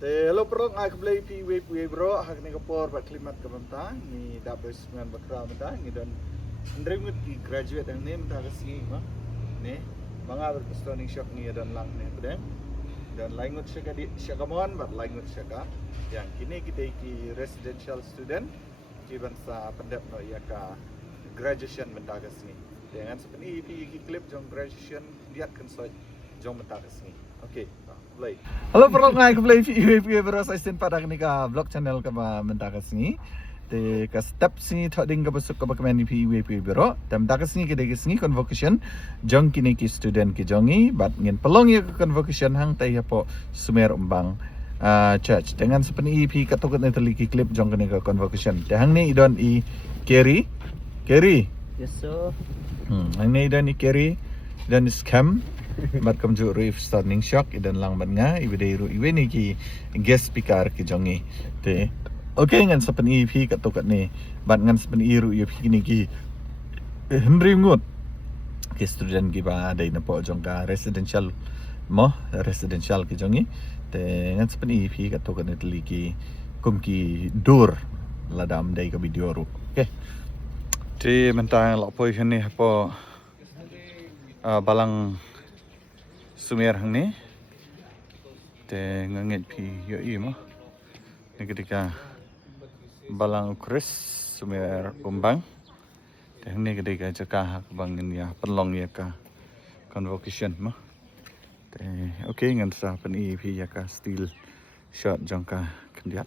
Hello bro, aku beli PWP bro, hak ni kapor buat klimat ke mentah, ni dapat semen bakra mentah, ni dan andremut ki graduate yang ni mentah kesini mah, ni, mga berkestoning shock ni dan lang ni pedem, dan langut syaka di syakamon, buat langut syaka, yang kini kita ki residential student, ki bangsa pendep no ia ka graduation mentah kesini, dengan seperti ki klip jong graduation lihat konsert jong mentah kesini, okay. Halo bro, aku play PWP bro sa isin pada ni ka vlog channel ka ba mentakas ni. Te ka step sini thoding ka basuk ka ba kami PWP bro. Tam takas ni kede kisni convocation jong kini ki student ki jongi bat ngin pelong ya ka convocation hang tay po sumer umbang church. Dengan sepenuh EP katukut ni teliki clip jong kini ka convocation. Te hang ni idon I Kerry. Yes sir. Hang ni idon I Kerry dan scam. Mat kam ju rif starting shock idan lang man nga ibide ru iwe ni ki guest speaker ki jongi te okay ngan sa pani EP katukat ni bat ngan sa pani iru EP ni ki henry ngut ki student ki ba dai na po jong ka residential ki jongi te ngan sa pani EP katukat ni tali ki kum ki dur ladam dai ka video ru okay te mentang la poi ni po balang sumer hang ni te ngangit pi yo mo ni ketika balang ukris sumer umbang te hang ni ketika jaka bangin ya penlong ya ka convocation mo te okay ngan sa pen pi ya ka still shot jangka kendiat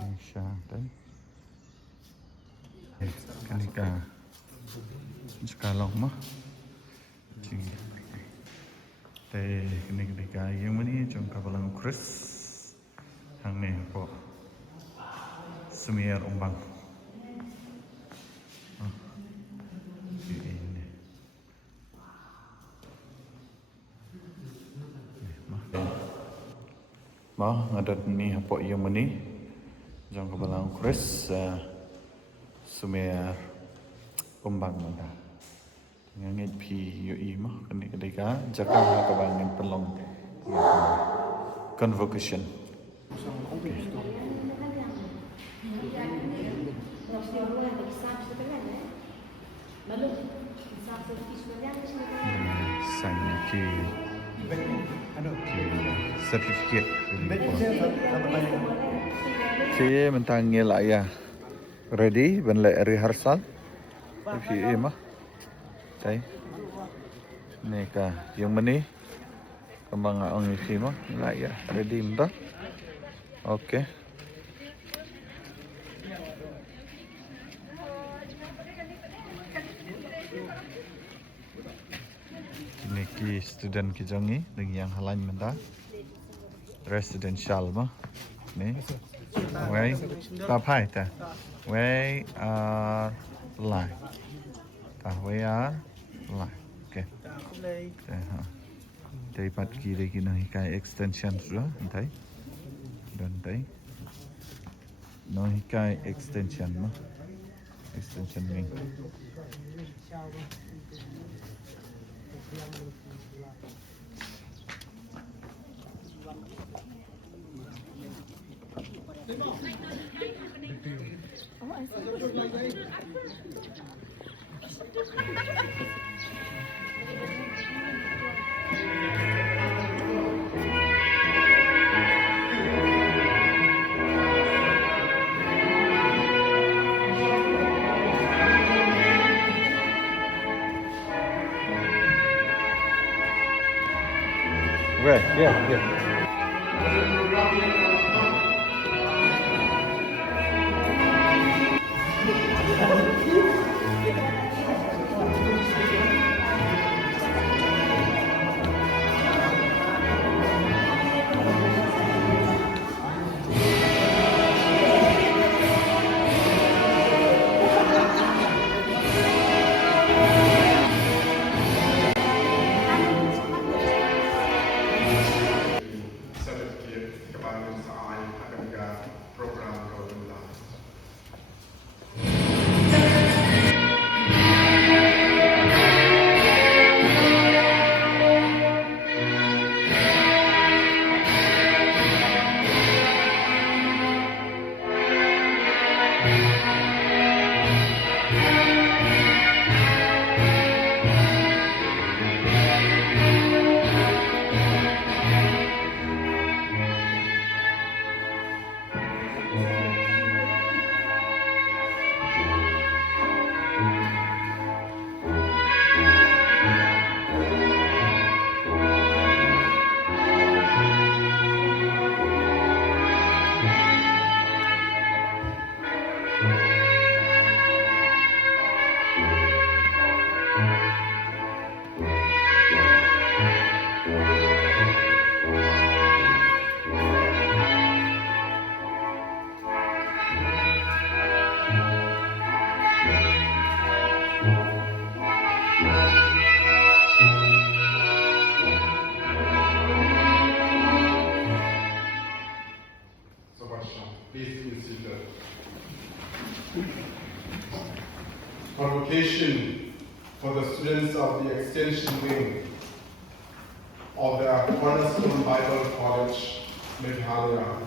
Aisyah ketika sekalong mah te kini ketika yang mana jong kapalang Chris hang ni po semiar umbang ini mah ngadat ni po yang mana jong kapalang Chris sumer umbang mana ngangit pi yo mah kini ketika jaka ka bangin pelong convocation sign ki certificate si mentang ngelak ya ready ben le rehearsal PE mah tay neka yung mani kembang ang isi mah la ya ready mah okay kini ki student ki jongi dengan yang halan menda residential mah ni wei ta phai ta we are live we are live okay tay pat kiri kina hikai extension sudah entai dan tay no hikai extension mah extension ni yeah program kau students of the extension wing of the Cornerstone Bible College, Meghalaya.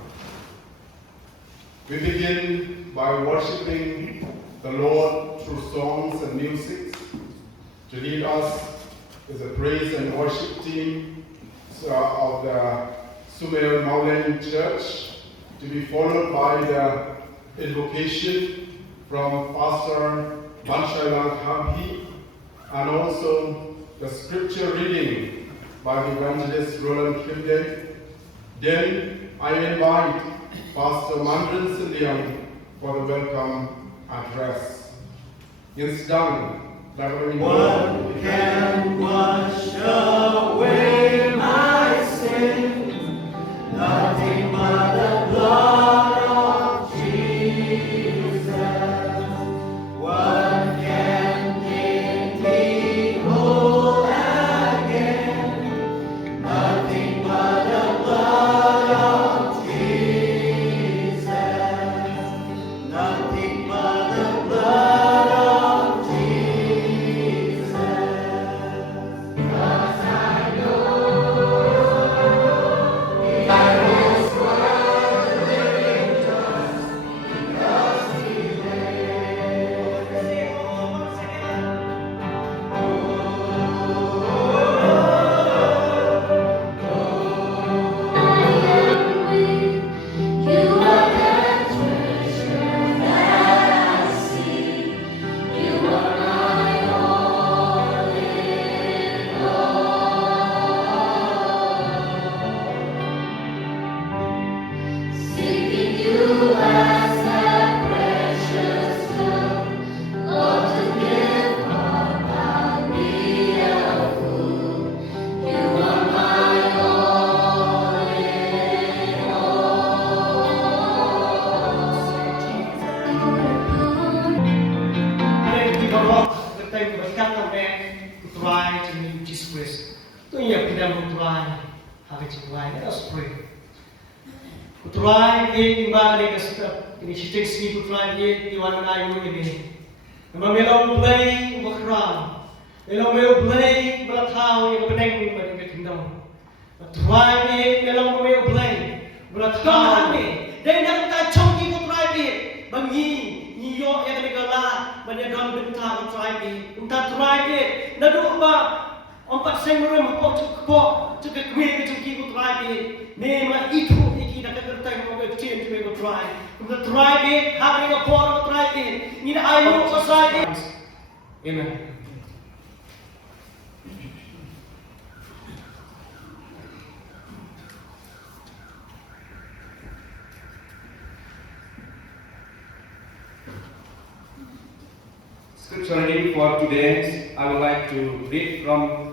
We begin by worshiping the Lord through songs and music. To lead us is the praise and worship team of the Sumer Maulani Church, to be followed by the invocation from Pastor Banshailang Habhi, and also the scripture reading by the evangelist Roland Kimde. Then I invite Pastor Mandran Sindiam for the welcome address. Yes, done. What can wash away my sin? Nothing but the blood of Jesus. What can make me whole again? Nothing but the blood of Jesus. Nothing but the blood of Jesus. Let us pray. Putrai ke imbang ni kasut ini siteng sini putrai ke iwan ayu ini. Nama melong play bakram, melong play beratau yang peneng pada kingdom. Putrai ke melong play beratau ni. Dan nak kita congki putrai ke bangi niyo yang negala menyegang bentang putrai ke. Untuk putrai ke nadu apa? Empat sengurem pok cekak kue kecungki ku try ke nema itu iki nak kertai mo ke change me ku try ku try ke hari ko por ku try ke ni na ayo ko try ke. Amen. Scripture reading for today, I would like to read from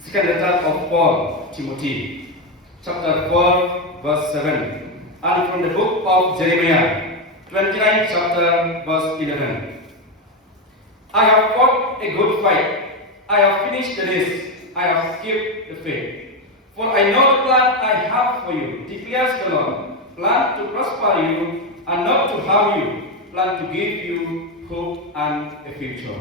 second letter of Paul, Timothy, chapter 4, verse 7, and from the book of Jeremiah, 29, chapter verse 11. I have fought a good fight, I have finished the race, I have kept the faith. For I know the plan I have for you, declares the Lord, plan to prosper you and not to harm you, plan to give you hope and a future.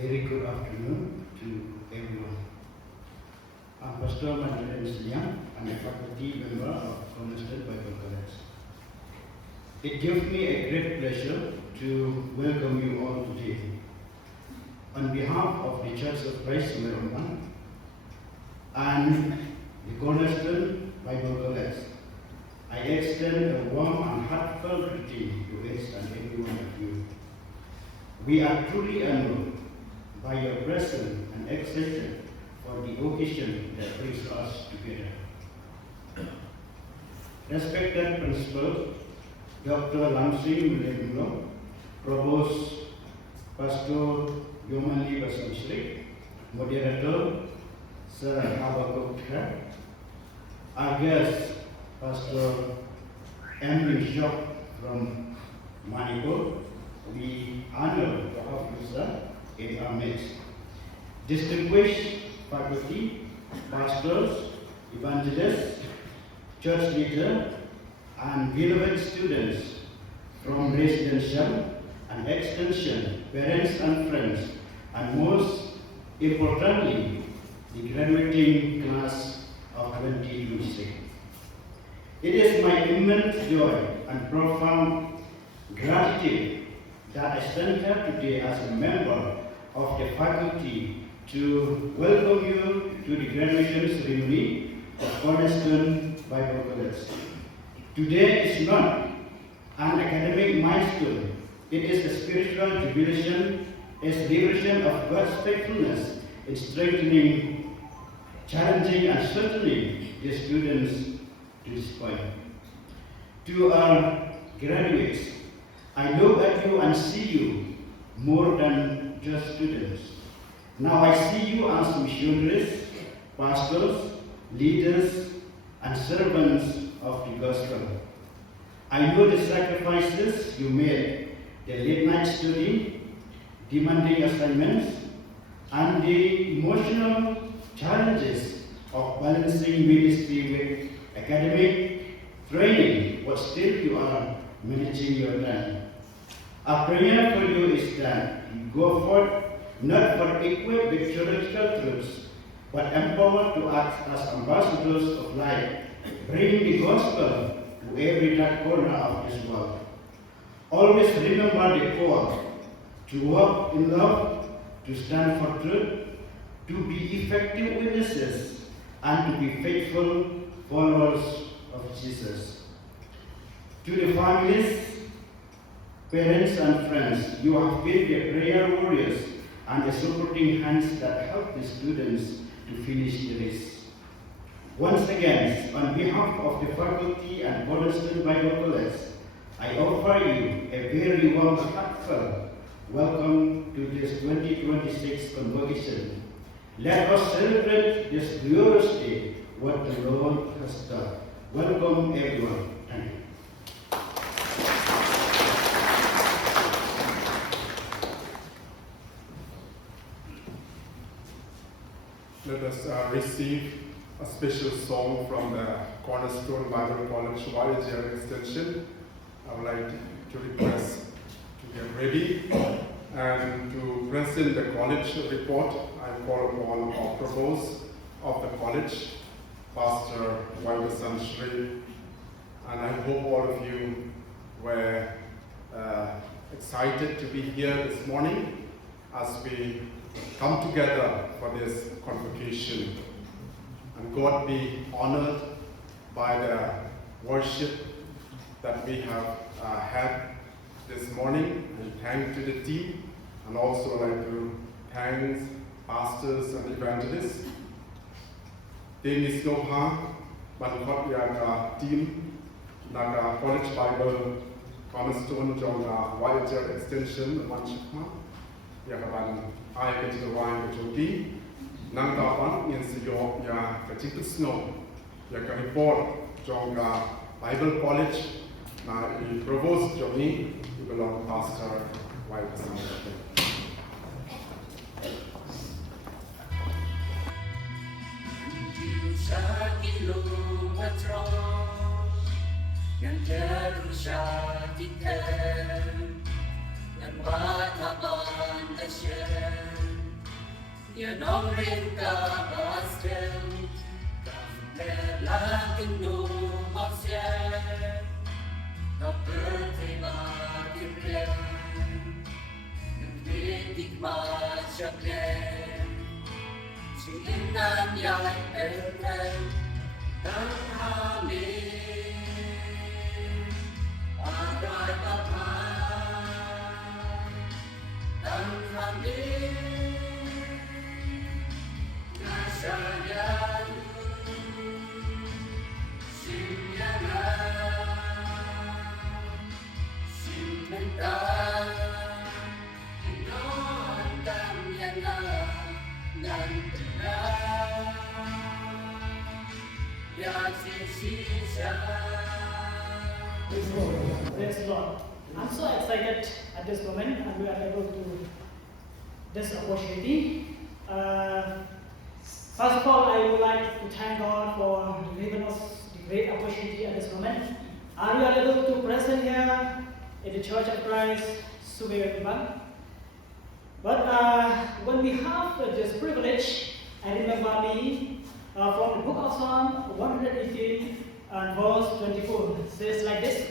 Very good afternoon to everyone. I'm Pastor Mandran Sindiam. I'm a faculty member of Cornerstone Bible College. It gives me a great pleasure to welcome you all today. On behalf of the Church of Christ Sumeromban and the Cornerstone Bible College, I extend a warm and heartfelt greeting to each and every one of you. We are truly honored by your presence and excited for the occasion that brings us together. Respected Principal Dr. Lamsing Mulemulo, Provost Pastor Yomani Basamsri, Moderator Sir Habakuk Kher, our guest Pastor Emily Shock from Manipur, we honor the officer in our midst. Distinguished faculty, pastors, evangelists, church leaders, and beloved students from residential and extension, parents and friends, and most importantly, the graduating class of 2026. It is my immense joy and profound gratitude that I stand here today as a member of the faculty to welcome you to the graduation ceremony of Cornerstone Bible College. Today is not an academic milestone, it is a spiritual jubilation, a celebration of God's faithfulness in strengthening, challenging, and strengthening the students to this point. To our graduates, I look at you and see you more than just students. Now I see you as missionaries, pastors, leaders, and servants of the gospel. I know the sacrifices you made, the late night study, demanding assignments, and the emotional challenges of balancing ministry with academic training, but still you are managing your time. Our prayer for you is that you go forth not for equipped with theological truths, but empowered to act as ambassadors of light, bringing the gospel to every dark corner of this world. Always remember the call to walk in love, to stand for truth, to be effective witnesses, and to be faithful followers of Jesus. To the families, parents, and friends, you have been the prayer warriors and the supporting hands that help the students to finish the race. Once again, on behalf of the faculty and Cornerstone Bible College, I offer you a very warm, heartfelt welcome to this 2026 convocation. Let us celebrate this glorious day, what the Lord has done. Welcome everyone. Thank you. Let us receive a special song from the Cornerstone Bible College YGR Extension. I would like to request to get ready and to present the college report. I call upon our provost of the college, Pastor Waiwasan Shri, and I hope all of you were excited to be here this morning as we come together for this convocation. And God be honored by the worship that we have had this morning, and thank to the team, and also like to thank pastors and evangelists. Demis Noha, Bankot Yaga team, Naga College Bible, Cornerstone Jonga, YHR Extension, Manchikma, Yagaban, I get to the wine with Jogi, Nangapan, Yansiyo, Ya Kachik Snow, Yaka report, Jonga Bible College, Na Provost Jogi, you belong Pastor White Sunday. Yang terusatikan dan batapan asyen ya nongrin ka bastem kamela kinu masyen na pertima kimlen kritik macaklen singinan yang eren dan hamil Agar papan dan kami nasayaan simyanan simmentan non kamyanan dan benar ya sisa. Praise the Lord. I'm so excited at this moment and we are able to this opportunity. First of all, I would like to thank God for giving us the great opportunity at this moment. And we are able to present here in the Church of Christ, Subirban. But when we have this privilege, I remember me from the book of Psalm 118 and verse 24. It says like this: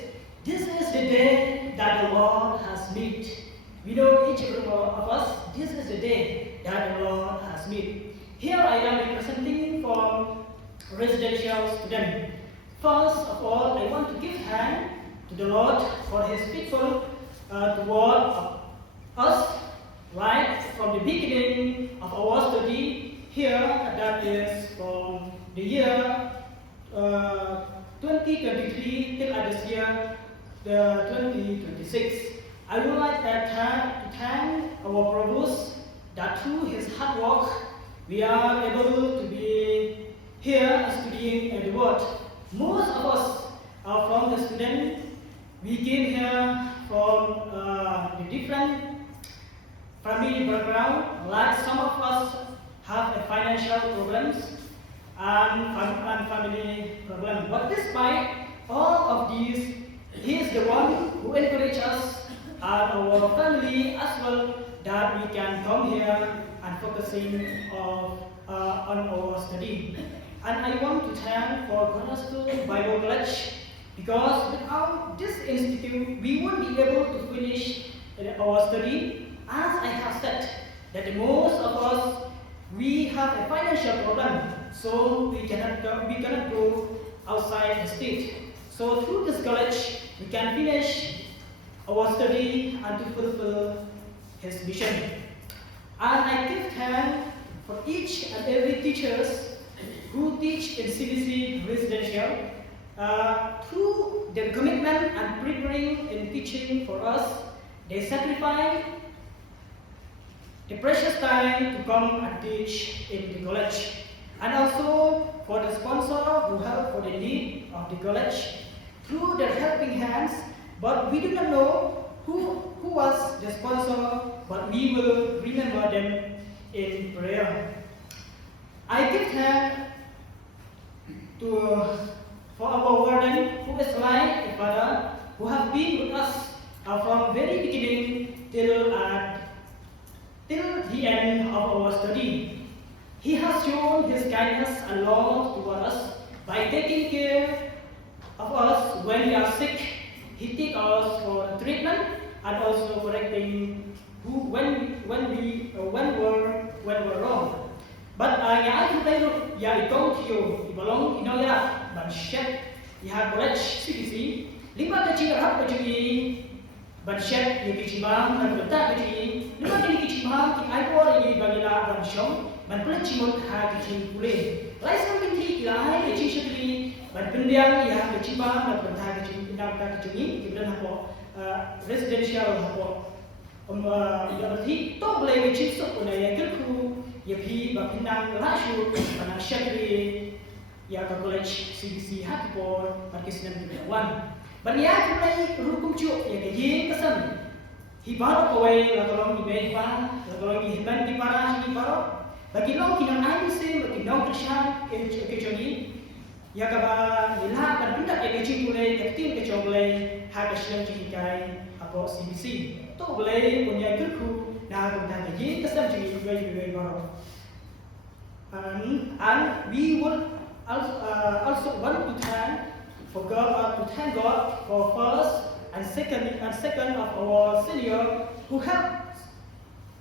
"This is the day that the Lord has made." We know each of us, this is the day that the Lord has made. Here I am representing from residential student. First of all, I want to give thanks to the Lord for His faithful toward us, right from the beginning of our study here, that is from the year 2023 till this year, the 2026. I would like to thank our provost that through his hard work we are able to be here studying the word. Most of us are from the student. We came here from the different family background. Like some of us have a financial problems and family problem. But despite all of these, he is the one who encourages us and our family as well that we can come here and focusing on our study. And I want to thank for Cornerstone Bible College, because without this institute we won't be able to finish our study. As I have said, that most of us we have a financial problem, so we cannot go outside the state. So through this college we can finish our study and to fulfill his mission. And I give thanks for each and every teachers who teach in CBC residential through their commitment and preparing in teaching for us. They sacrifice the precious time to come and teach in the college. And also for the sponsor who help for the need of the college through their helping hands. But we do not know who was the sponsor, but we will remember them in prayer. I give thanks for our warden, who is like a father, who have been with us from very beginning till the end of our study. He has shown his kindness and love toward us by taking care of us when we are sick. He takes us for treatment and also correcting when we're wrong. But nhà chúng ta giờ công chiều belong in our but chef you have college CBC lima cái chuyện rap cái chuyện but chef you cái chuyện bang and the ta cái chuyện lima cái chuyện bang thì ai có gì bagi là ban sống ban college chimot ha cái chuyện boleh lai sampai thì là hai cái chuyện sekali ban pendiam ya cái chuyện bang dan bentang cái chuyện pindah cái chuyện ini kita nak residential nak berarti tu boleh mencipta pun yang kerku ya pi bagi nang rasio nang syakri ya ke college CBC hatipor bagi senam kita wan bania kulai rukum cuk ya ke ye kesan hibar kawai la tolong di ba la tolong di hiban di para sini baro bagi long kinang ai se bagi long krishan ke joni ya ka ba nila kan pindah ya ke cipulai ke tim ke joglai ha ke senam cikai apa CBC tu boleh punya kerku na guna lagi kesan jadi very baru. And we would also want to thank God for first and second of our senior who help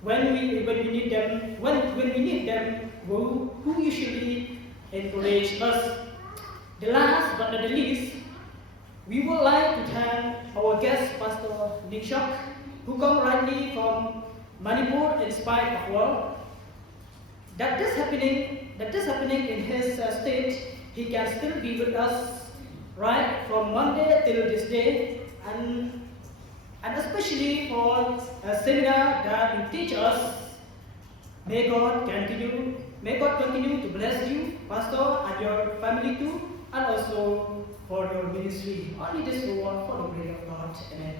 when we need them who usually encourage us. The last but not the least, we would like to thank our guest Pastor Nick Shock, who come rightly from Manipur in spite of war. That is happening in his state. He can still be with us right from Monday till this day, and especially for a seminar that will teach us. May God continue to bless you, Pastor, and your family too, and also for your ministry. Only this reward for the glory of God. Amen.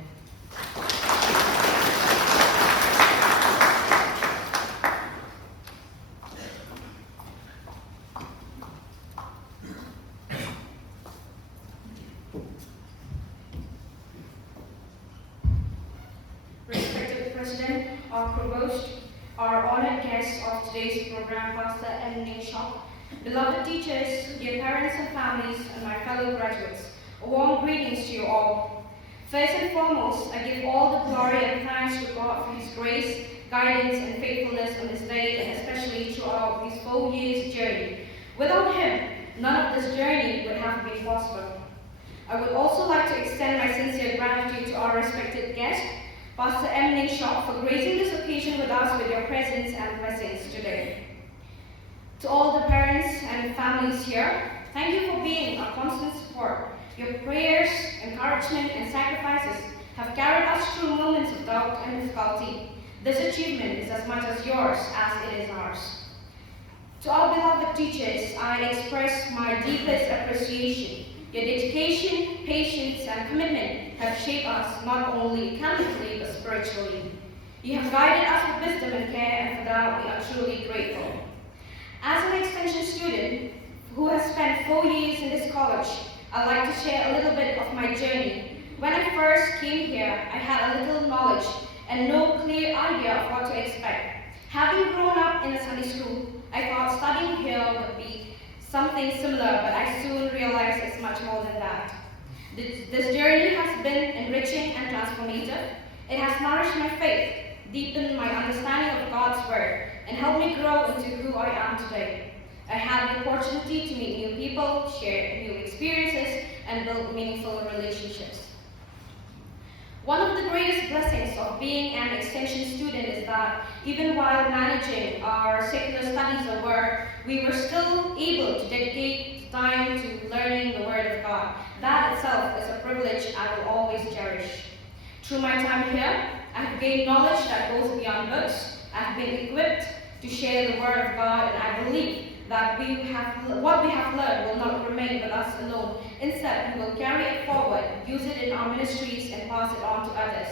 guest of today's program, Pastor M. Shop, beloved teachers, dear parents and families, and my fellow graduates, a warm greetings to you all. First and foremost, I give all the glory and thanks to God for His grace, guidance, and faithfulness on this day, and especially throughout these 4 years' journey. Without Him, none of this journey would have been possible. I would also like to extend my sincere gratitude to our respected guest, Pastor M. Shop, for gracing this occasion with us with your presence and blessings today. To all the parents and families here, thank you for being a constant support. Your prayers, encouragement, and sacrifices have carried us through moments of doubt and difficulty. This achievement is as much as yours as it is ours. To our beloved teachers, I express my deepest appreciation. Your dedication, patience, and commitment have shaped us not only academically but spiritually. You have guided us with wisdom and care, and for that we are truly grateful. As an extension student who has spent 4 years in this college, I'd like to share a little bit of my journey. When I first came here, I had a little knowledge and no clear idea of what to expect. Having grown up in a Sunday school, I thought studying here would be something similar, but I soon realized it's much more than that. This journey has been enriching and transformative. It has nourished my faith, deepened my understanding of God's Word, and helped me grow into who I am today. I had the opportunity to meet new people, share new experiences, and build meaningful relationships. One of the greatest blessings of being an extension student is that even while managing our secular studies or work, we were still able to dedicate time to learning the Word of God. That itself is a privilege I will always cherish. Through my time here, I have gained knowledge that goes beyond books. I have been equipped to share the Word of God, and I believe that what we have learned will not remain with us alone. Instead, we will carry it forward, use it in our ministries, and pass it on to others.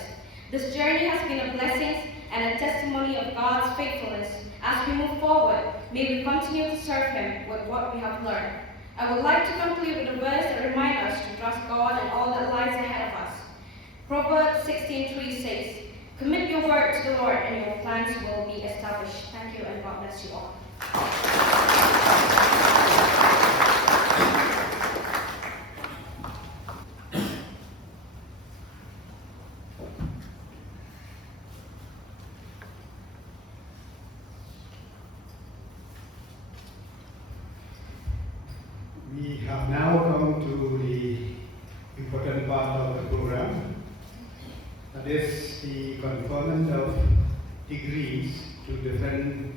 This journey has been a blessing and a testimony of God's faithfulness. As we move forward, may we continue to serve Him with what we have learned. I would like to conclude with a verse that reminds us to trust God and all that lies ahead of us. Proverbs 16:3 says, "Commit your word to the Lord, and your plans will be established." Thank you, and God bless you all. We have now come to the important part of the program. That is the conferment of degrees to different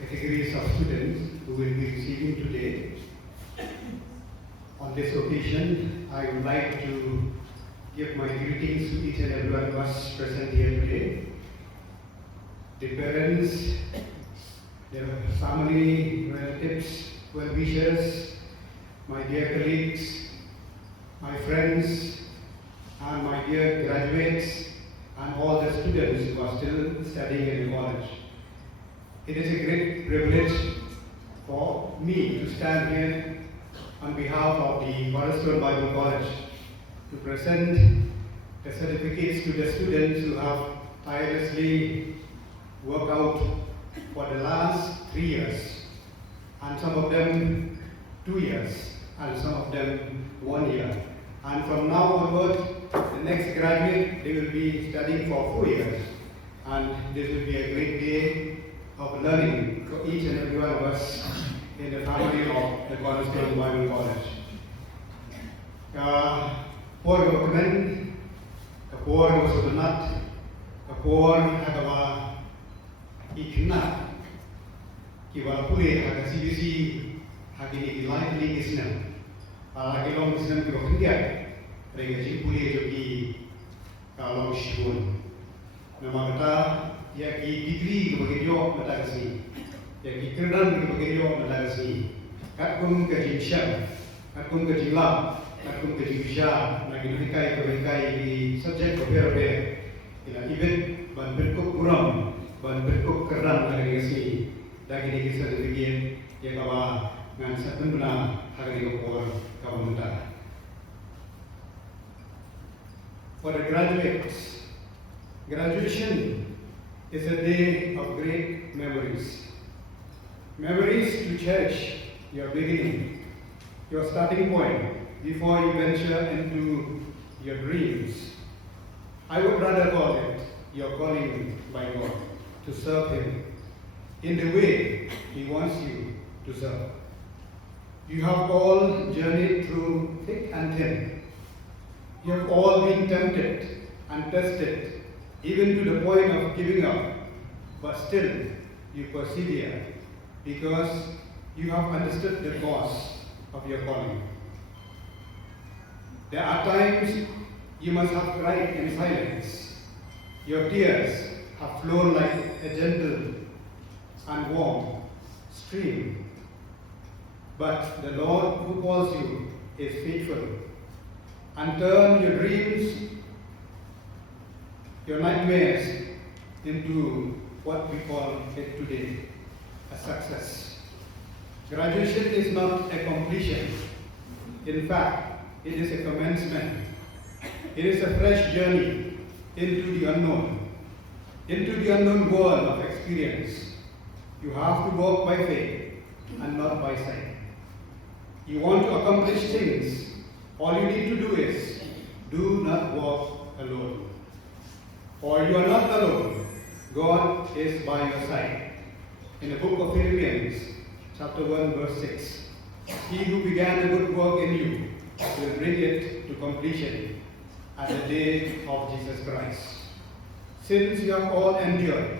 categories of students who will be receiving today. On this occasion, I would like to give my greetings to each and every one of us present here today. The parents, their family, relatives, well-wishers, my dear colleagues, my friends, and my dear graduates, and all the students who are still studying in the college. It is a great privilege for me to stand here on behalf of the Cornerstone Bible College to present the certificates to the students who have tirelessly worked out for the last 3 years, and some of them 2 years, and some of them 1 year. And from now onward, the next graduate, they will be studying for 4 years. And this will be a great day of learning for each and every one of us in the family of the Cornerstone Bible College. Por dokumen, kapor wasunat, kapor hagawa ikna, kiwal pule haga CBC hagini lively Islam. Lagi long Islam kiwal kendiat, mereka si pule joki kalau shibun. Nama kata ya ki degree kebagian mata kasih, ya ki kerdan kebagian mata kasih. Katkum kejinsya, katkum kejilam, katkum kejibisya, lagi berkai di subjek berbeda. Ila ibet ban berkuk kuram, ban berkuk kerdan lagi kasih. Lagi di kisah demikian, ya kawa ngan satu benar hari kapor kawan muda. For the graduates, graduation is a day of great memories. Memories to cherish your beginning, your starting point before you venture into your dreams. I would rather call it your calling by God to serve Him in the way He wants you to serve. You have all journeyed through thick and thin. You have all been tempted and tested, even to the point of giving up, but still you persevere because you have understood the cause of your calling. There are times you must have cried in silence. Your tears have flown like a gentle and warm stream. But the Lord who calls you is faithful and turn your dreams, your nightmares into what we call it today, a success. Graduation is not a completion. In fact, it is a commencement. It is a fresh journey into the unknown world of experience. You have to walk by faith and not by sight. You want to accomplish things, all you need to do is do not walk alone. For you are not alone. God is by your side. In the book of Philippians, chapter 1, verse 6, He who began a good work in you will bring it to completion at the day of Jesus Christ. Since you have all endured,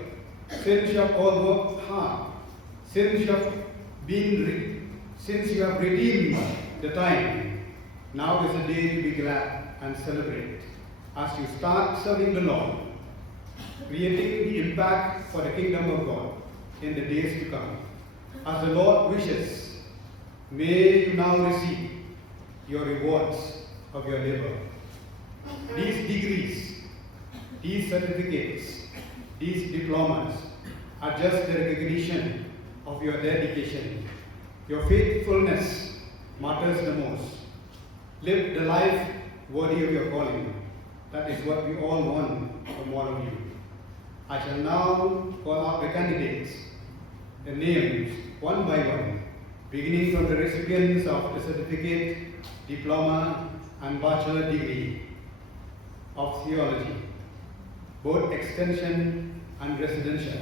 since you have all worked hard, since you have redeemed the time, now is the day to be glad and celebrate as you start serving the Lord, creating the impact for the kingdom of God in the days to come. As the Lord wishes, may you now receive your rewards of your labor. These degrees, these certificates, these diplomas are just the recognition of your dedication. Your faithfulness matters the most. Live the life worthy of your calling. That is what we all want from all of you. I shall now call out the candidates, the names one by one, beginning from the recipients of the certificate, diploma, and bachelor degree of theology, both extension and residential.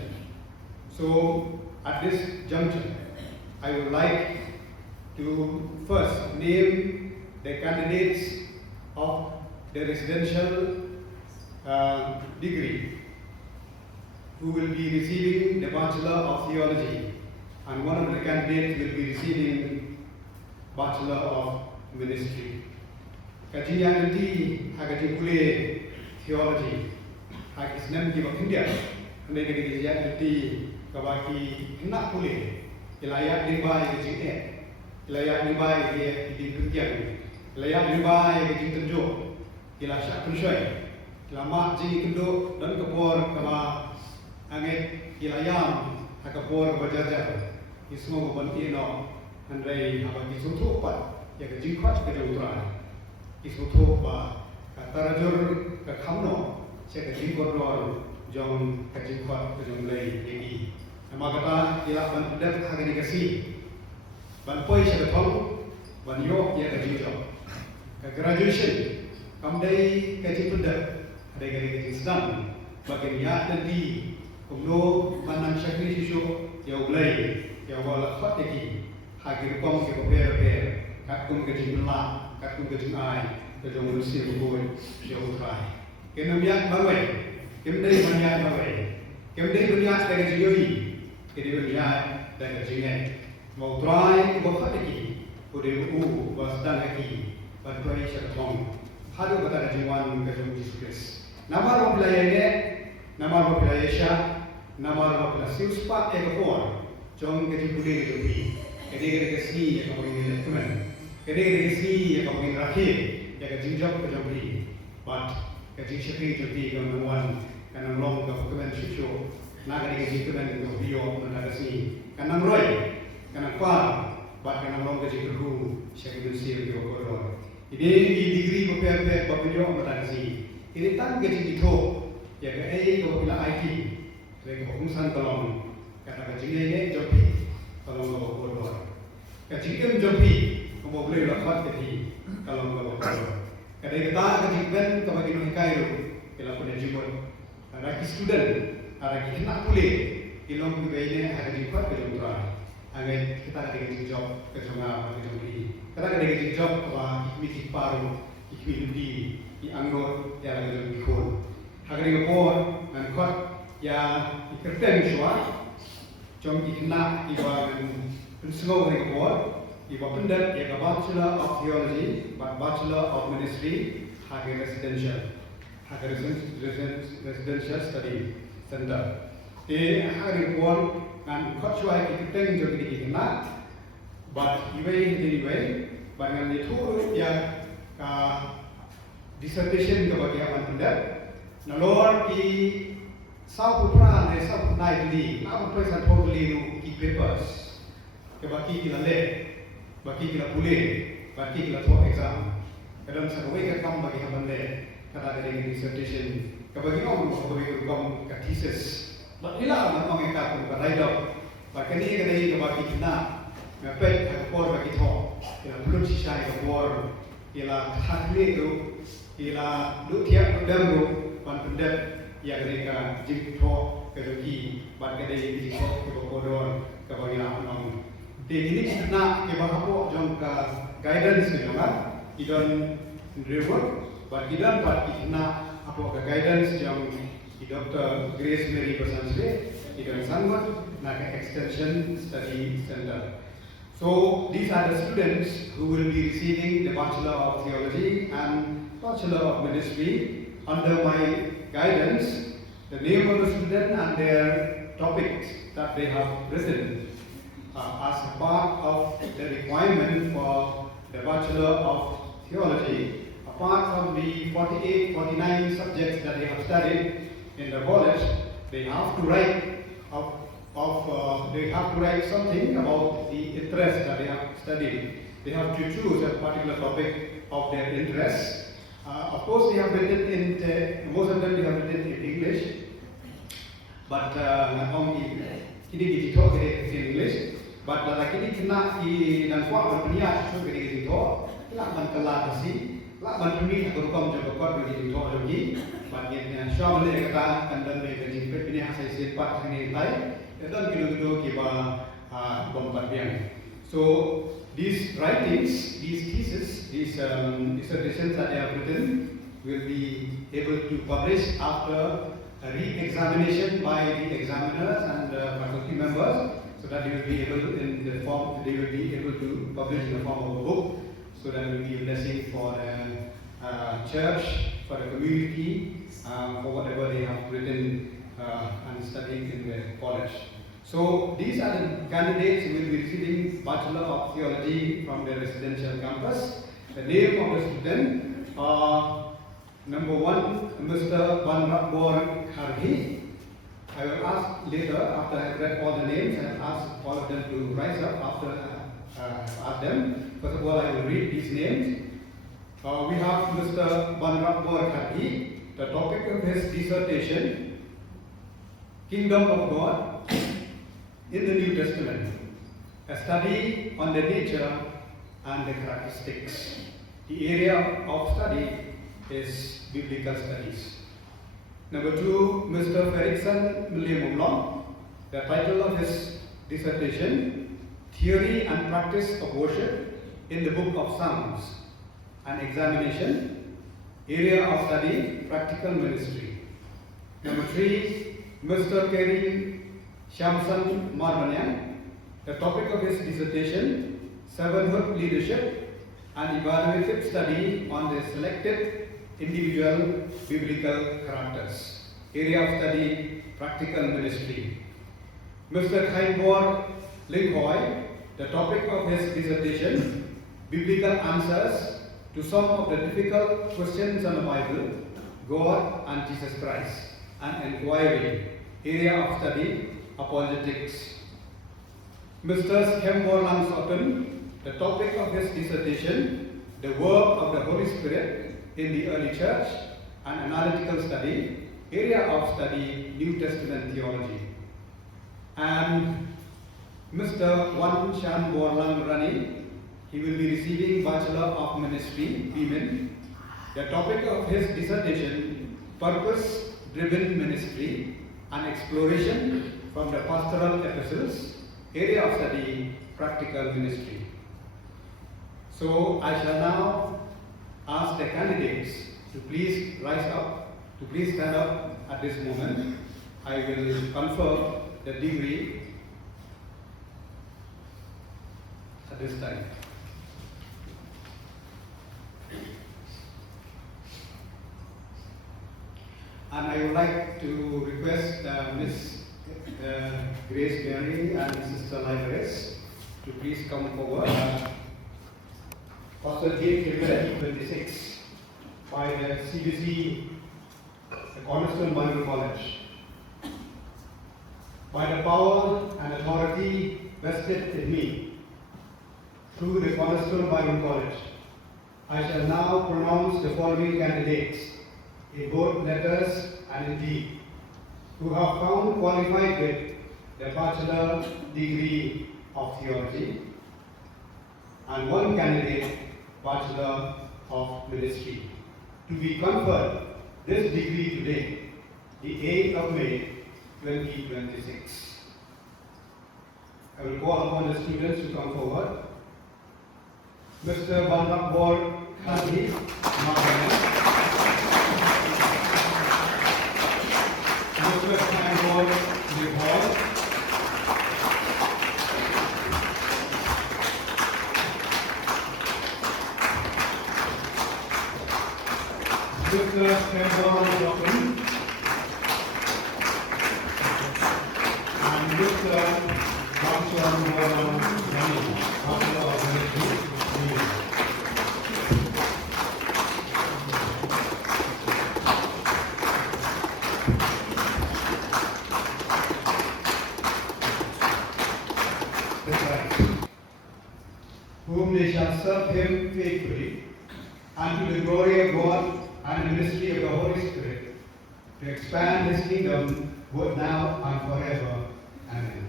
So, at this juncture, I would like to first name the candidates of the residential degree who will be receiving the Bachelor of Theology, and one of the candidates will be receiving Bachelor of Ministry. Kajian nanti hagaji kule theology, hagis nem di India, anda kajian nanti kabaki hendak kule, ilayat limbai kajian et, ilayat limbai dia di kerjaan, ilayat limbai kajian tunjuk, ilah syak kunsoi, lama ji kenduk dan kepor kama angin ilayam hakapor berjajar, ismo kebanti no, andai abadi suatu pat, ya kajian kuat kejuruteraan. Isutu ba katarajur ka khamno se ka jingkor rol jong ka jingkot ka jong lei yegi nama kata ila ban udat hagani kasi ban poi se ka thong ban yo ya ka jingjo ka graduation kamdai ka jingpudat ada ka jingsan bagian ya nanti kumno manang syakri sisu ya ulai ya wala khat yegi hagir kom ke per kat kum ka jingla các công ty ai từ trong một siêu của tôi siêu phải cái năm nhất bao vậy cái đây bao nhiêu bao vậy cái đây bao nhiêu là cái gì cái đây bao nhiêu là cái gì này một trai có phát cái của điều u và đang cái và tôi sẽ thông hai đứa bạn là jiwan cái trong Jesus Christ nama lo pelayane nama lo pelayesha nama lo pelasiu spa ekor trong cái gì cái gì cái gì cái Kadang-kadang si yang kau ingin rakyat, yang kau jinjak kau jambri, but kau jinjak ni jadi kau nawan, kau namlong kau kemen cucu, nak kau jinjak kemen kau bio mana kasi, kau namroy, kau nampa, but kau namlong kau jinjak ru, siapa yang sih kau koror. Ini degree kau per bio mana kasi. Ini tan kau jinjak tu, yang kau kau bila IT, Rega Umsan Kalong, Kataka Jingay Jopi, Kalong of Kodor. Kachikam Jopi, Komobli Lakot Kati, Kalong of Kodor. Kadekata Kajikan Kamagino Hikairo, Kilapone Jibon. Araki student, Araki Kina Pule, Ilong Kubaine, Hakajipat Kajutra. Angin kita ada job kerjanya kerja kita ada job apa ikmi paru ikmi di anggota yang ada di kol hari ini dan kot ya ikerten semua jom ikna iba semua hari ini iba pendat ya Bachelor of Theology Bachelor of Ministry hari residential study center hari ini and cut you out if you think you not, but anyway, but when they told dissertation about that, the Lord the South Pran, the South Nightly, now present totally key papers, the Baki la Le, Baki la Pule, Baki la Talk exam. I don't say, wake up, come back, have there, Kataka dissertation, Kabaki, thesis. But ila na pangita kung karaydo. Pagkani kadai kabaki na, ngapet agpor bagi to. Ila belum sisai agpor, ila hakli tu, ila dutia damu pan pendep yang mereka jim to keduki ban kadai di to kebakodon kabagi na nong. Di ini na kebahapo jong ka guidance ni nama, idon reward, but idon pat ikna apo ka guidance jong Dr. Grace Mary Basanswe, Idon Sanwat, Naka Extension Study Center. So these are the students who will be receiving the Bachelor of Theology and Bachelor of Ministry under my guidance. The name of the student and their topics that they have written as a part of the requirement for the Bachelor of Theology, apart from the 48, 49 subjects that they have studied in the college, they have to write something about the interest that they have studied. They have to choose a particular topic of their interest. Of course, they have written in most of them they have written in English, but not only kini talk in English, but kini kena dan kuat berniat so kini talk, lah man kelatasi, lah man ini aku kom juga kuat kini talk lagi. Bagian syam le kata kandan le kaji pini hasai sepat ini tai dan kilo kiba bombat biang. So these writings, these theses, these dissertations that they have written will be able to publish after a re-examination by the examiners and faculty members, so that they will be able to publish in the form of a book, so that will be a blessing for the church, for the community, for whatever they have written and studied in the college. So these are the candidates who will be receiving Bachelor of Theology from the residential campus. The name of the student are number 1, Mr. Banrakbor Kharhi. I will ask later, after I have read all the names, and ask all of them to rise up after ask them. First of all, I will read these names. We have Mr. Banrakbor Kharhi. The topic of his dissertation, Kingdom of God in the New Testament, a study on the nature and the characteristics. The area of study is biblical studies. Number 2, Mr. Ferrickson Mliamumlong. The title of his dissertation, Theory and Practice of Worship in the Book of Psalms, an examination. Area of study, practical ministry. Number 3, Mr. Kerry Shamsan Marmanian. The topic of his dissertation, Servanthood Leadership, an evaluative study on the selected individual biblical characters. Area of study, practical ministry. Mr. Khainbor Linghoy. The topic of his dissertation, biblical answers to some of the difficult questions on the Bible, God and Jesus Christ, an inquiry. Area of study, apologetics. Mr. Skembor Langsotton, the topic of his dissertation, the work of the Holy Spirit in the early church, an analytical study. area of study New Testament theology. And Mr. Wan Chan Borlang Rani, he will be receiving Bachelor of Ministry, Women. The topic of his dissertation, Purpose-Driven Ministry, an exploration from the pastoral epistles, area of study, practical ministry. So I shall now ask the candidates to please rise up, to please stand up at this moment. I will confer the degree at this time. And I would like to request Ms. Grace Mary and Sister Libraries to please come forward. Pastor J. Kevin 26 by the CBC, the Cornerstone Bible College. By the power and authority vested in me through the Cornerstone Bible College, I shall now pronounce the following candidates in both letters and in deed, who have found qualified with the bachelor degree of theology, and one candidate, Bachelor of Ministry, to be conferred this degree today, the 8th of May, 2026. I will call upon the students to come forward. Mr. Bandakbor Khadi, Mr. Kambor Nihol, Mr. Kambor Jokin, and Mr. Bangsuan Moran Rani, Bachelor of Ministry. Whom they shall serve him faithfully, unto the glory of God and the ministry of the Holy Spirit, to expand his kingdom both now and forever. Amen.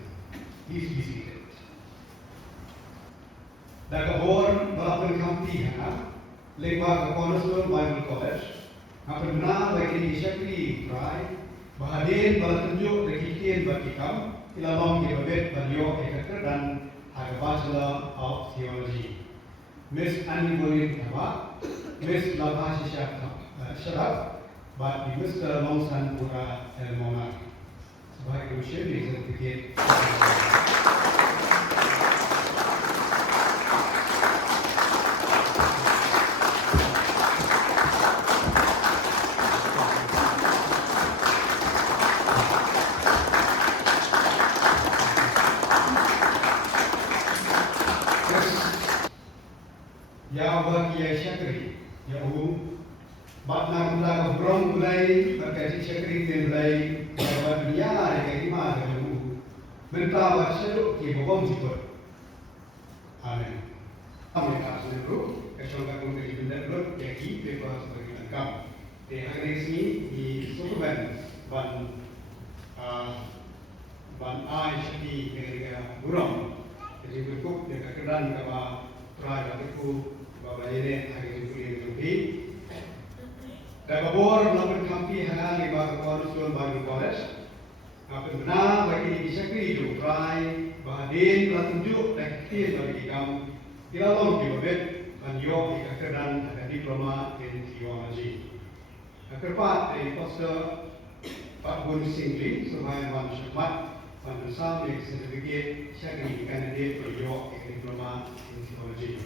Please be seated. The Gabor Balapan Kampiha, Legba Cornerstone Bible College, Apabna bagi Shakri Prai, Bahadir Balatunjuk Rekikian Batikam, Ilalong Yabet Banyo Ekaker dan a Bachelor of Theology. Miss Annie Morin Taba, Miss Labhashi Sharaf, but Mr. Longsan Pura El Monarch. Sebagai Commission Certificate. Ya bagi ya syakri, ya batna gula ka brong gulai berkati syakri temlai ya dunia ada lima ada benta wasyadu ki bom sipur. Amin. Amin asal dulu, kesal ka kung dari benda dulu, ya ki bebas bagi angkam. Di hari ini di Superman ban ai syakri dengan burung. Jadi berkuk dengan kedan kama Prada itu babayene hari itu lebih. Dagabor melakukan kampi hana lima Cornerstone Bible College. Apa benar bagi disakri itu try bahadin telah tunjuk dan ktir bagi kamu dialog di bawah dan yo dikatakan ada diploma in theology. Keempat dari Pastor Pak Bun Singli sebagai Wan Syahmat Pandusam yang sertifikat syakri kandidat yo diploma in theology.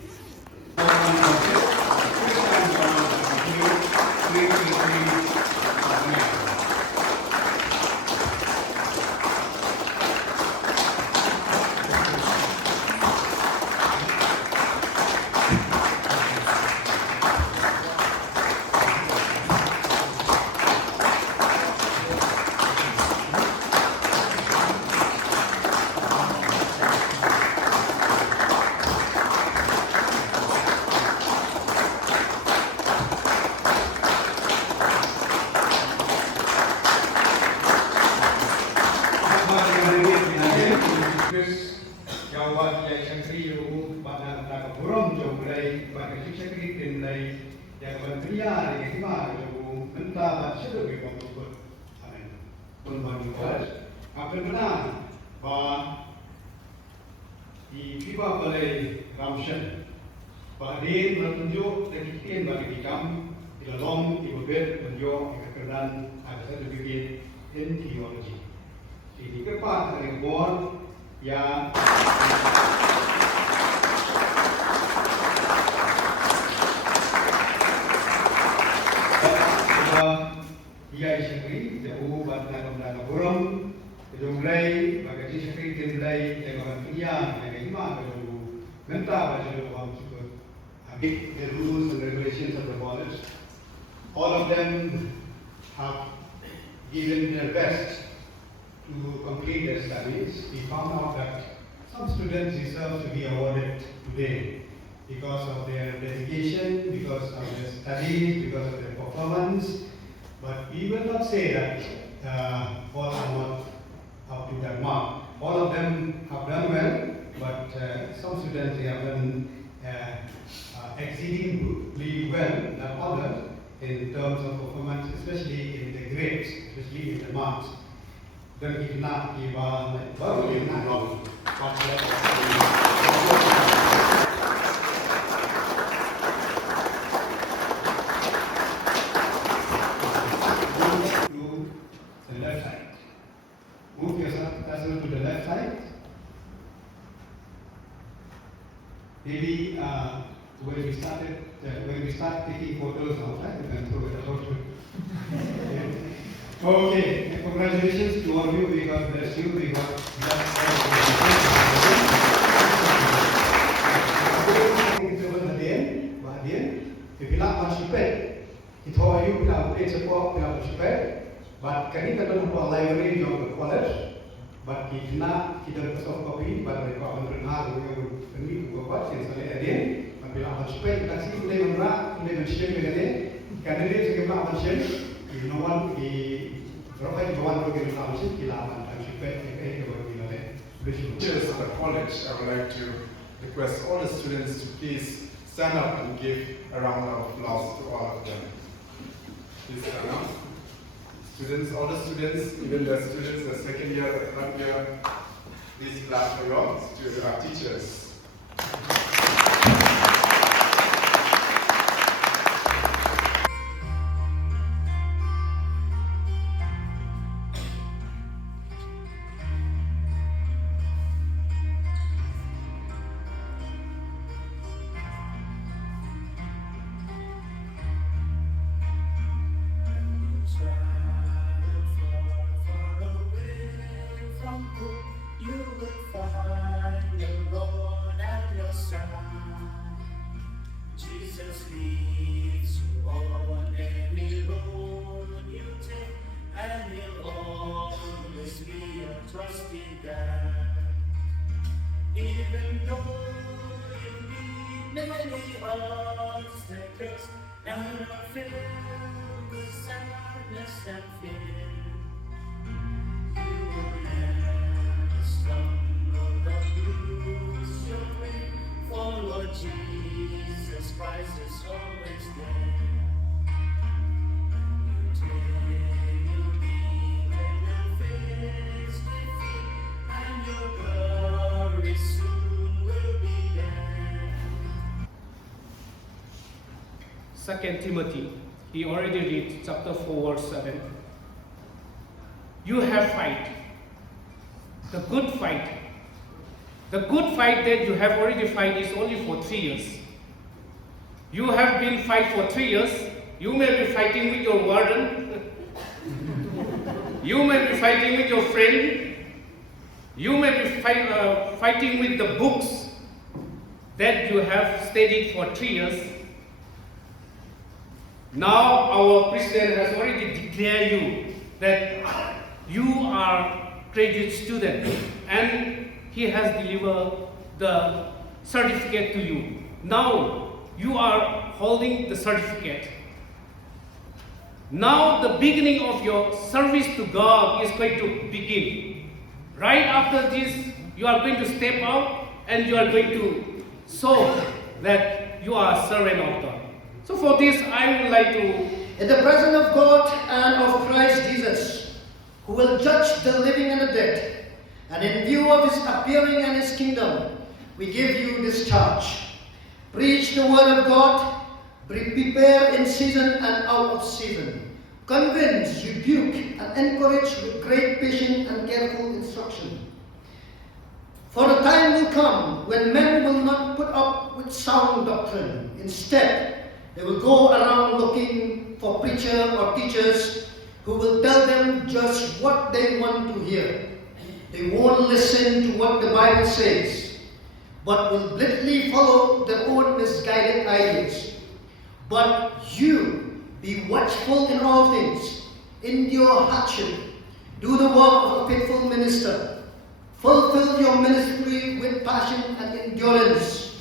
yang berpria di kima kalau mentah baca lebih komplit. Amin. Pun bagi college. Akan benar bahwa di kima balai Ramshan, Bahrain menunjuk kekikian bagi kami dalam ibadat menunjuk kekeran ada satu bikin in theology. Ini kepat dari bor yang ia isyakri jauh batna kemana burung jumlai bagi isyakri jumlai dengan pria dengan imam kalau mentah baca dalam syukur habis the rules and regulations of the college, all of them have given their best to complete their studies. We found out that some students deserve to be awarded today because of their dedication, because of their studies, because of their performance. But we will not say that all are not up to that mark. All of them have done well, but some students have done exceedingly well than others in terms of performance, especially in the grades, especially in the marks. Dan kita baru kita the left side. Move yourself to the left side. Maybe when we start taking photos outside, we can throw it out. Okay, congratulations to all of you. We got bless you. We got Bila participate, it how you bila play support bila participate. But kami kata lupa library of the college. But kita soft copy, but mereka menerima yang kami buat yang saya ada. Bila participate kita sih boleh menerima, boleh menshare dengan dia. Kerana dia sebagai mention, no one provide one organization kita akan participate dengan dia. Teachers of the college, I would like to request all the students to please stand up and give a round of applause to all of them. Please stand up. Students, all the students, even the students, the second year, the third year, please clap for your teachers. Jesus leads you on any road you take, and He'll always be your trusted guide. Even though you meet many obstacles, none are filled with sadness and fear. You will never stumble or lose your way, for Lord Jesus Christ is always there. You lead and face defeat, and your glory soon will be there. 2 Timothy, he already read chapter 4 verse 7. You have fight, the good fight. The good fight that you have already fight is only for 3 years. You have been fight for 3 years. You may be fighting with your warden. You may be fighting with your friend. You may be fighting with the books that you have studied for 3 years. Now our president has already declared you that you are graduate student, and he has delivered the certificate to you. Now you are holding the certificate. Now the beginning of your service to God is going to begin. Right after this, you are going to step out and you are going to show that you are a servant of God. So for this, I would like to, In the presence of God and of Christ Jesus, who will judge the living and the dead, and in view of his appearing and his kingdom, we give you this charge. Preach the word of God, prepare in season and out of season. Convince, rebuke, and encourage with great patience and careful instruction. For the time will come when men will not put up with sound doctrine. Instead, they will go around looking for preachers or teachers who will tell them just what they want to hear. They won't listen to what the Bible says, but will blindly follow their own misguided ideas. But you, be watchful in all things, endure hardship, do the work of a faithful minister, fulfill your ministry with passion and endurance.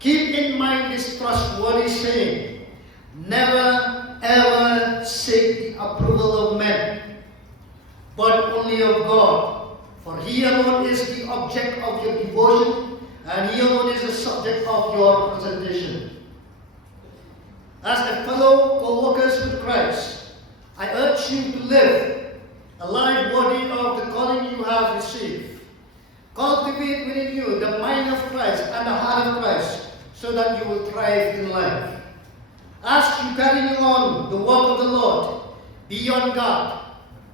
Keep in mind this trustworthy saying, never ever seek the approval of men, but only of God. For He alone is the object of your devotion, and He alone is the subject of your presentation. As a fellow co-workers with Christ, I urge you to live a life worthy of the calling you have received. Cultivate within you the mind of Christ and the heart of Christ, so that you will thrive in life. As you carry on the work of the Lord, be on guard,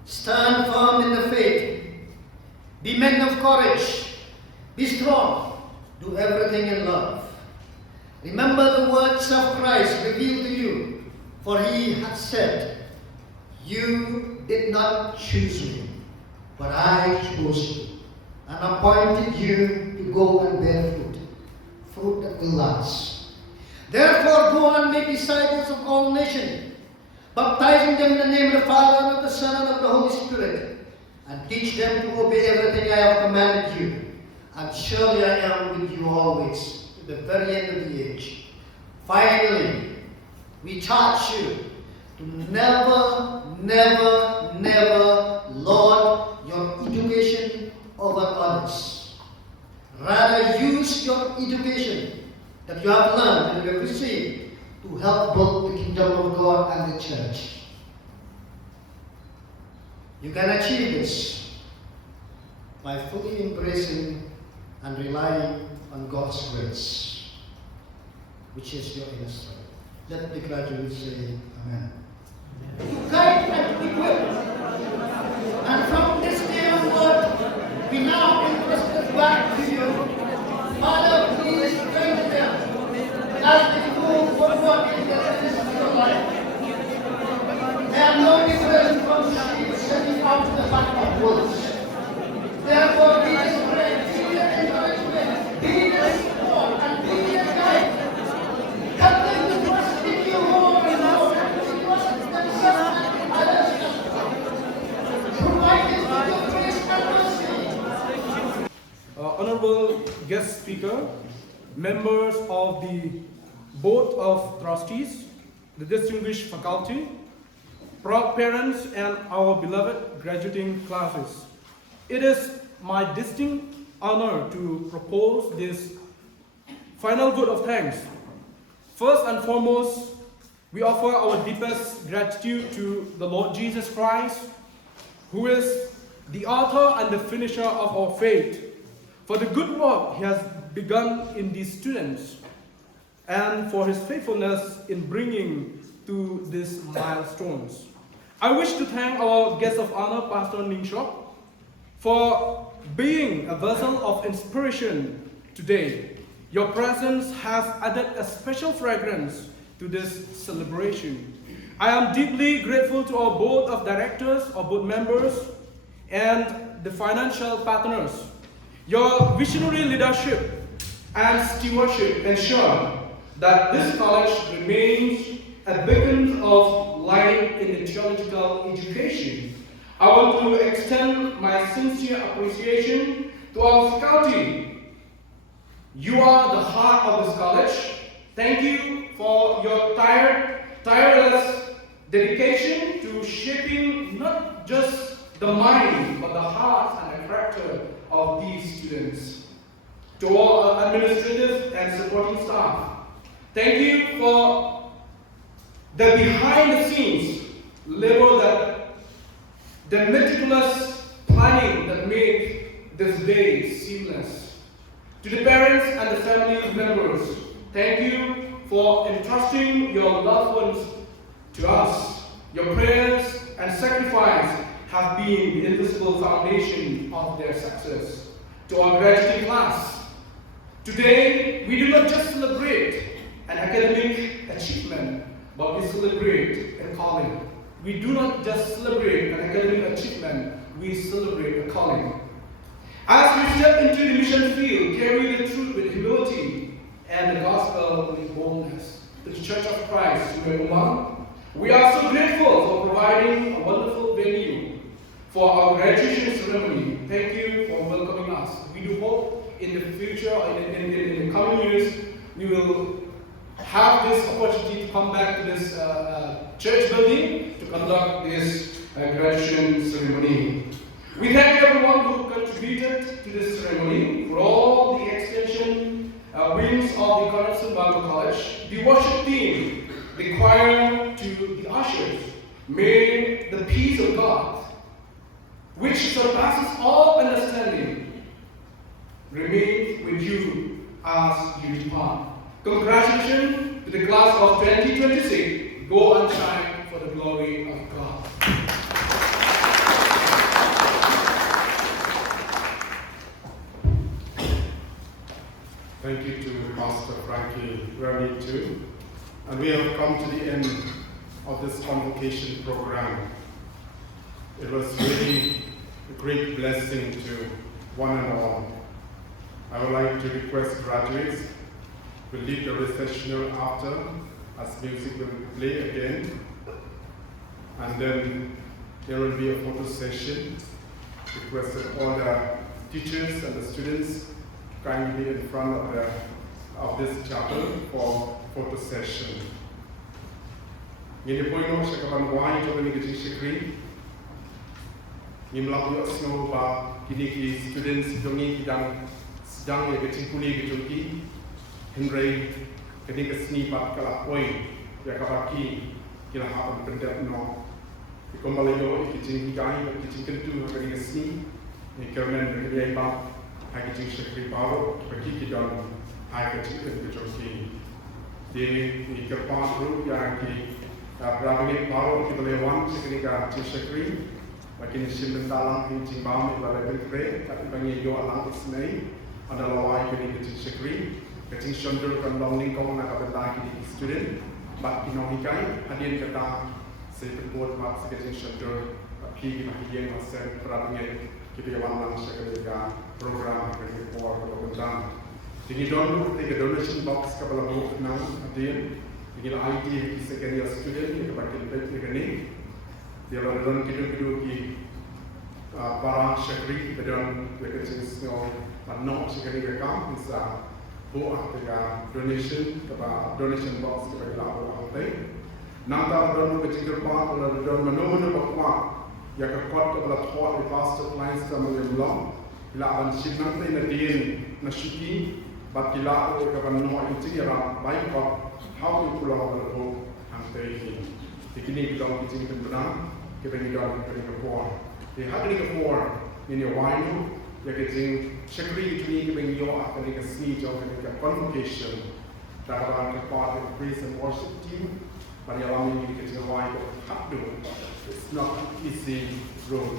stand firm in the faith, be men of courage, be strong, do everything in love. Remember the words of Christ revealed to you, for He has said, you did not choose me, but I chose you, and appointed you to go and bear fruit that will last. Therefore go and make disciples of all nations, baptizing them in the name of the Father, and of the Son, and of the Holy Spirit, and teach them to obey everything I have commanded you. And surely I am with you always, to the very end of the age. Finally, we charge you to never, never, never lord your education over others. Rather, use your education that you have learned and you have received to help build the kingdom of God and the church. You can achieve this by fully embracing and relying on God's grace, which is your inner strength. Let the graduates say Amen. To guide and equip. And from this day onward, we now entrust it back to you. Father, please strengthen them as they move forward in their ministerial life. They are no different from sheep setting out to the back of woods. Therefore, be the strength, be the encouragement, be the support, and be the guide. Help them to trust in you more and more, and to trust themselves and others. Provide them with your grace and mercy. Honorable guest speaker, members of the Board of Trustees, the distinguished faculty, proud parents, and our beloved graduating classes. It is my distinct honor to propose this final vote of thanks. First and foremost, we offer our deepest gratitude to the Lord Jesus Christ, who is the author and the finisher of our faith, for the good work He has begun in these students, and for His faithfulness in bringing to these milestones. I wish to thank our guest of honor, Pastor Ning Shok, for being a vessel of inspiration today. Your presence has added a special fragrance to this celebration. I am deeply grateful to our board of directors, our board members, and the financial partners. Your visionary leadership and stewardship ensure that this college remains a beacon of light in the theological education. I want to extend my sincere appreciation to our faculty. You are the heart of this college. Thank you for your tireless dedication to shaping not just the mind, but the heart and the character of these students. To all administrative and supporting staff, thank you for the behind the scenes labor, the meticulous planning that made this day seamless. To the parents and the family members, thank you for entrusting your loved ones to us. Your prayers and sacrifice have been the invisible foundation of their success. To our graduating class, today we do not just celebrate an academic achievement, but we celebrate a calling. We do not just celebrate an academic achievement, we celebrate a calling. As we step into the mission field, carry the truth with humility and the gospel with boldness. To the Church of Christ, we are so grateful for providing a wonderful venue for our graduation ceremony. Thank you for welcoming us. We do hope in the future, in the coming years, we will have this opportunity to come back to this church building to conduct this graduation ceremony. We thank everyone who contributed to this ceremony, for all the extension wings of the Cornerstone Bible College, the worship team, the choir, to the ushers. May the peace of God, which surpasses all understanding, remain with you as you depart. Congratulations to the class of 2026. Go and shine for the glory of God. Thank you to Pastor Frankie Remy too. And we have come to the end of this convocation program. It was really a great blessing to one and all. I would like to request graduates to lead the recessional after, as music will play again. And then there will be a photo session. Requested all the teachers and the students kindly in front of this chapel for photo session. Ngini poino sa kabanwai to ni giti sekri. Ngimlak yo snow ba kini ki students dongi kidang sedang ya giti kuli gituki. Henry kini ke sni pat kala poi ya kabaki kila hapan pendat no. Ikombali yo kiti higai kiti kentu kini ke sni. Ni kermen kini ba Hagijing Shakri Baro, Pakikidon, Hagajing Joki. The Kapan group, Yanki, Bravini Baro, Kibalewan, Shakriga, Shakri, Makin Shimon Dalam, in Timbam, Balaban Cray, Katangi Yo Alang Snay, and the Lawai Unity Shakri, getting Shundur from Longing Kong, Nakabaki student, but Pinohikai, Hadin Kata, Sacred Board Marks, getting Shundur, a pig, Mahian, or Sam, Bravini. Kita yang Shakriga program dari Puan Kementerian. Jadi donation box kepada buku enam hadir. Jadi ID second year student yang kebagian baik ini. Dia lalu kita ki para Shakri dan bekerja semua penuh Shakri mereka bisa buat dengan donation kepada donation box kepada lalu orang. Nanti dalam bekerja apa kalau dalam menunggu apa yang kekot kepada Tuhan di pastor lain sama yang belum. Bila akan simpan na din na syuki, bat kila o kapan no inti yang baik kok, how to pulau berlaku hantai ini. Ikini kita kita benar, kita kita keluar. Di hari keluar ini wine, ya kita Shakri ini kita yo akan kita seni jauh kita convocation. Dalam kepada praise and worship team, pada alam ini kita wine hadu. It's not easy road.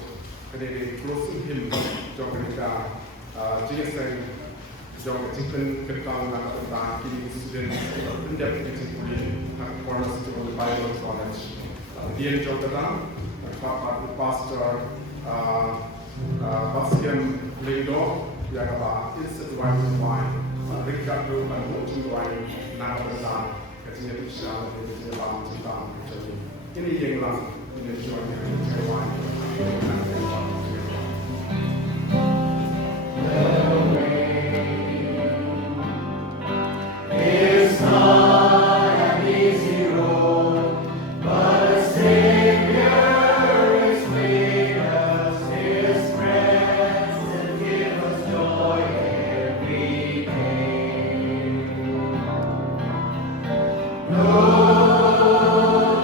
Kadang closing him, jauh kita jenisnya jauh kita kentang nak tentang kini student pendek kita boleh Cornerstone Bible College. Dia jauh kita pastor Bastian Lindo yang apa Institute Wine, Richard Lu dan Mochi Wine nak tentang kerja besar kerja bang tentang ini yang lah ini jualnya Taiwan. It's not an easy road, but a Savior is with us, His friends, and give us joy every day. No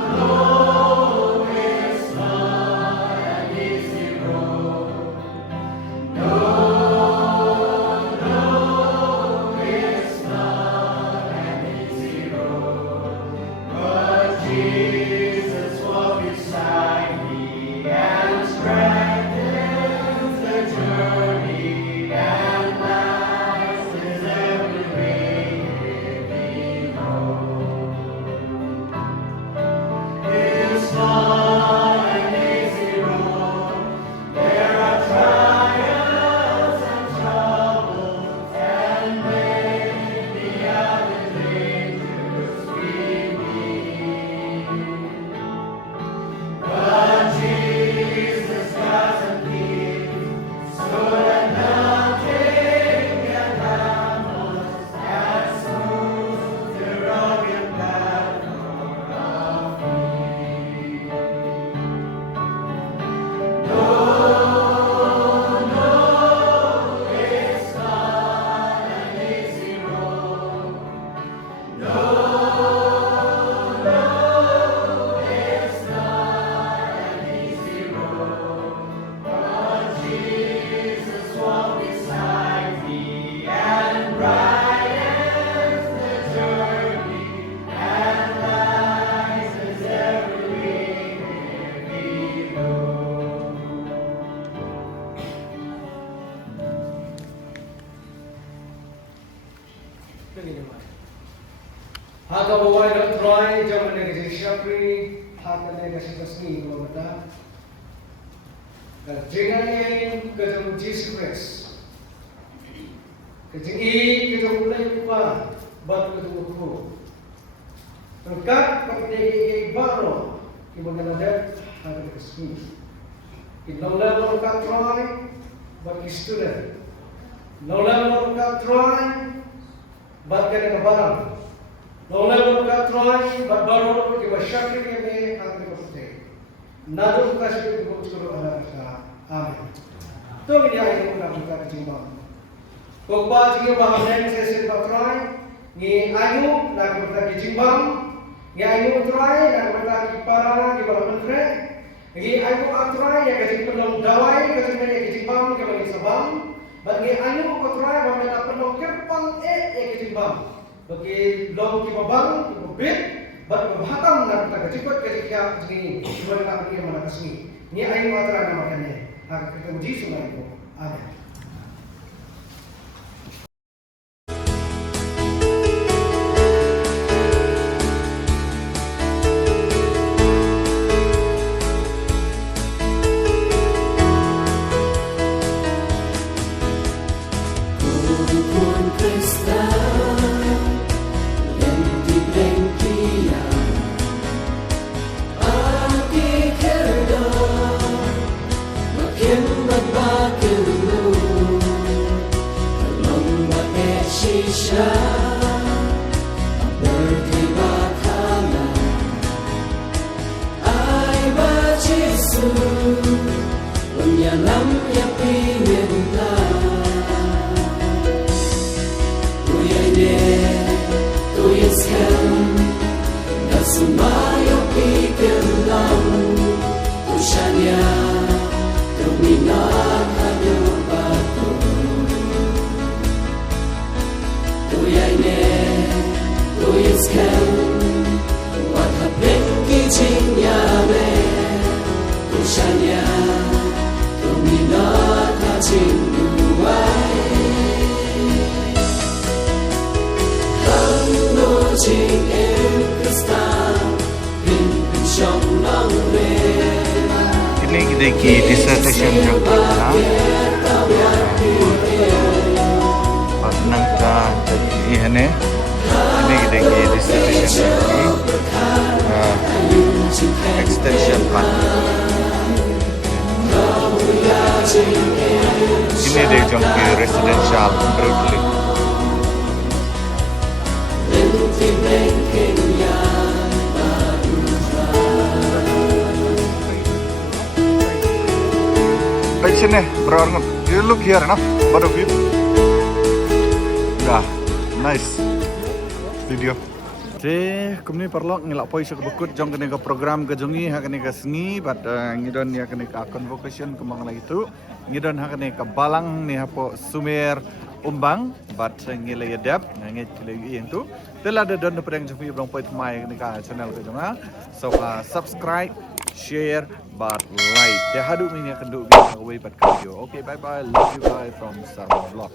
atau bawa nak try jom ada kerja syafri hak ada kasih kasih bawa mata dan jangan yang kerja Jesus Christ kerja ini kerja mulai apa batu itu aku lengkap pakai baru ibu nada hak ada kasih in level lengkap try bagi student level lengkap try bagi dengan barang Nolan ka try but baru ke masyarakat ini akan dipakai. Nado kasih itu betul ala ka. Amin. Tu ini yang kita lakukan di Jimbang. Kau jika bahagian sesi try ni ayu nak berita di Jimbang, ni ayu try nak berita di Parana di bawah menteri, ni ayu try yang kasi penolong dawai kasi mana di Jimbang ke bagi Sabang, bagi ayu try berita penolong kerpang yang di Jimbang. Bagi long kita bang, kita bit, but berhatam nak kita cepat ketika ini cuma nak pergi mana kesini. Ni ayu matra nama kene. Akan kita uji semua itu. Amin. Ini kita dissertation yang pertama. Nangka jadi ini kita dissertation lagi extension plan. Ini dia jangki residential Brooklyn. Baik sini, berorang. You look here, no? What of you? Yeah, nice video. Jadi, kami perlu ngelak poin sekebukut jong kena ke program ke jongi, hak kena ke sengi, but ngidon ya kena ke convocation kemang lagi tu, ngidon hak kena ke balang ni hapo sumer umbang, but ngilai adap, ngit lagi yang tu. Telah ada don perang jumpa berang poin mai kena ke channel ke jonga, so subscribe, share, but like. Dia hadu mini akan duk video away but video. Okay, bye bye. Love you guys from Sarma Vlog.